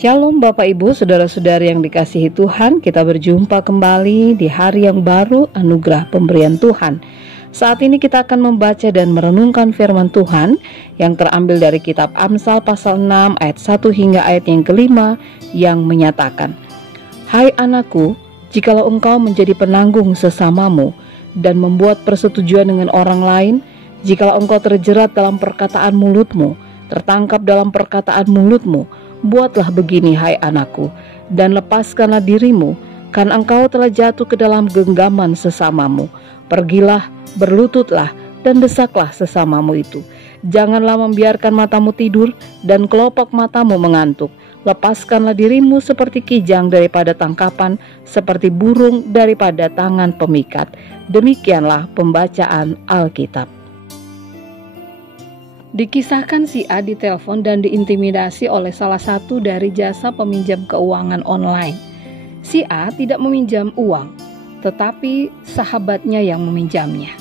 Shalom Bapak Ibu, Saudara-saudari yang dikasihi Tuhan. Kita berjumpa kembali di hari yang baru, anugerah pemberian Tuhan. Saat ini kita akan membaca dan merenungkan firman Tuhan yang terambil dari kitab Amsal pasal 6 ayat 1 hingga ayat yang kelima, yang menyatakan, "Hai anakku, jikalau engkau menjadi penanggung sesamamu dan membuat persetujuan dengan orang lain, jikalau engkau terjerat dalam perkataan mulutmu, tertangkap dalam perkataan mulutmu, buatlah begini hai anakku, dan lepaskanlah dirimu, karena engkau telah jatuh ke dalam genggaman sesamamu. Pergilah, berlututlah, dan desaklah sesamamu itu. Janganlah membiarkan matamu tidur, dan kelopak matamu mengantuk. Lepaskanlah dirimu seperti kijang daripada tangkapan, seperti burung daripada tangan pemikat." Demikianlah pembacaan Alkitab. Dikisahkan si A ditelepon dan diintimidasi oleh salah satu dari jasa peminjam keuangan online. Si A tidak meminjam uang, tetapi sahabatnya yang meminjamnya.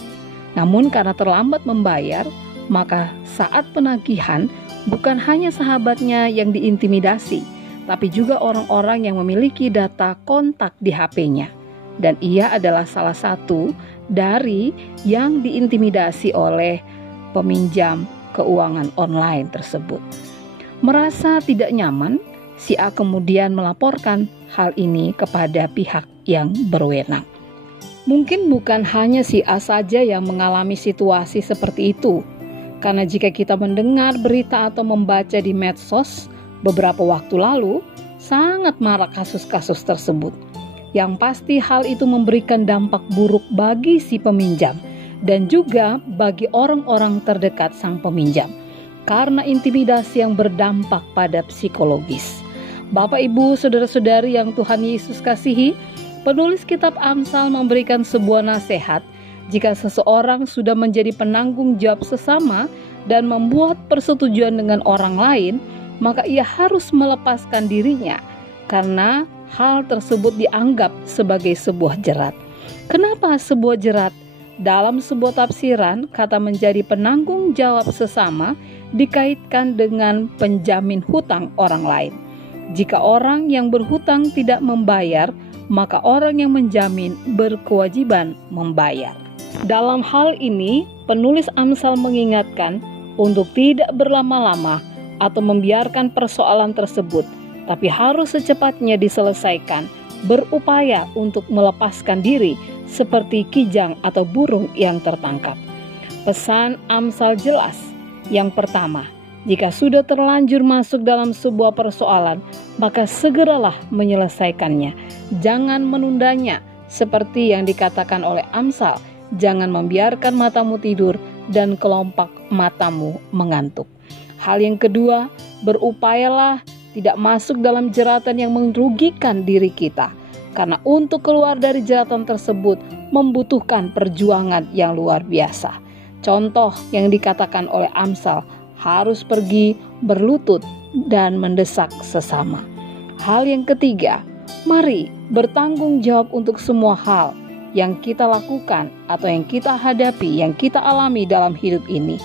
Namun karena terlambat membayar, maka saat penagihan bukan hanya sahabatnya yang diintimidasi, tapi juga orang-orang yang memiliki data kontak di HP-nya. Dan ia adalah salah satu dari yang diintimidasi oleh peminjam keuangan online tersebut. Merasa tidak nyaman, si A kemudian melaporkan hal ini kepada pihak yang berwenang. Mungkin bukan hanya si A saja yang mengalami situasi seperti itu, karena jika kita mendengar berita atau membaca di medsos beberapa waktu lalu, sangat marak kasus-kasus tersebut. Yang pasti hal itu memberikan dampak buruk bagi si peminjam dan juga bagi orang-orang terdekat sang peminjam, karena intimidasi yang berdampak pada psikologis. Bapak, Ibu, Saudara-saudari yang Tuhan Yesus kasihi, penulis kitab Amsal memberikan sebuah nasihat. Jika seseorang sudah menjadi penanggung jawab sesama dan membuat persetujuan dengan orang lain, maka ia harus melepaskan dirinya, karena hal tersebut dianggap sebagai sebuah jerat. Kenapa sebuah jerat? Dalam sebuah tafsiran, kata menjadi penanggung jawab sesama dikaitkan dengan penjamin hutang orang lain. Jika orang yang berhutang tidak membayar, maka orang yang menjamin berkewajiban membayar. Dalam hal ini, penulis Amsal mengingatkan untuk tidak berlama-lama atau membiarkan persoalan tersebut, tapi harus secepatnya diselesaikan, berupaya untuk melepaskan diri seperti kijang atau burung yang tertangkap. Pesan Amsal jelas. Yang pertama, jika sudah terlanjur masuk dalam sebuah persoalan, maka segeralah menyelesaikannya. Jangan menundanya, seperti yang dikatakan oleh Amsal, jangan membiarkan matamu tidur dan kelopak matamu mengantuk. Hal yang kedua, berupayalah tidak masuk dalam jeratan yang merugikan diri kita. Karena untuk keluar dari jeratan tersebut membutuhkan perjuangan yang luar biasa. Contoh yang dikatakan oleh Amsal, harus pergi, berlutut, dan mendesak sesama. Hal yang ketiga, mari bertanggung jawab untuk semua hal yang kita lakukan atau yang kita hadapi, yang kita alami dalam hidup ini.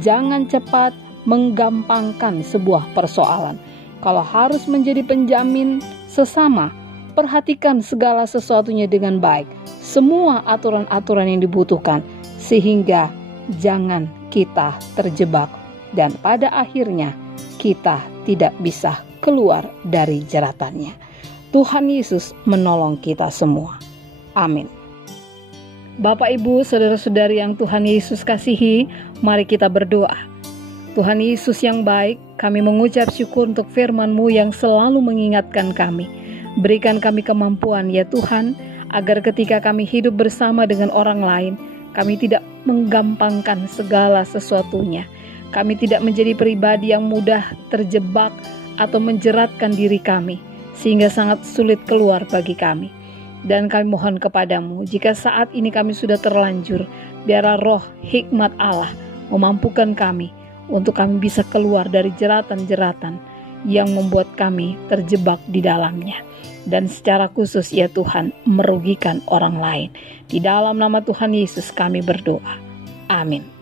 Jangan cepat menggampangkan sebuah persoalan. Kalau harus menjadi penjamin sesama, perhatikan segala sesuatunya dengan baik, semua aturan-aturan yang dibutuhkan, sehingga jangan kita terjebak dan pada akhirnya kita tidak bisa keluar dari jeratannya. Tuhan Yesus menolong kita semua. Amin. Bapak, Ibu, Saudara-saudari yang Tuhan Yesus kasihi, mari kita berdoa. Tuhan Yesus yang baik, kami mengucap syukur untuk firman-Mu yang selalu mengingatkan kami. Berikan kami kemampuan ya Tuhan, agar ketika kami hidup bersama dengan orang lain, kami tidak menggampangkan segala sesuatunya. Kami tidak menjadi pribadi yang mudah terjebak atau menjeratkan diri kami, sehingga sangat sulit keluar bagi kami. Dan kami mohon kepadamu, jika saat ini kami sudah terlanjur, biarlah roh hikmat Allah memampukan kami untuk kami bisa keluar dari jeratan-jeratan yang membuat kami terjebak di dalamnya. Dan secara khusus ya Tuhan, merugikan orang lain. Di dalam nama Tuhan Yesus kami berdoa. Amin.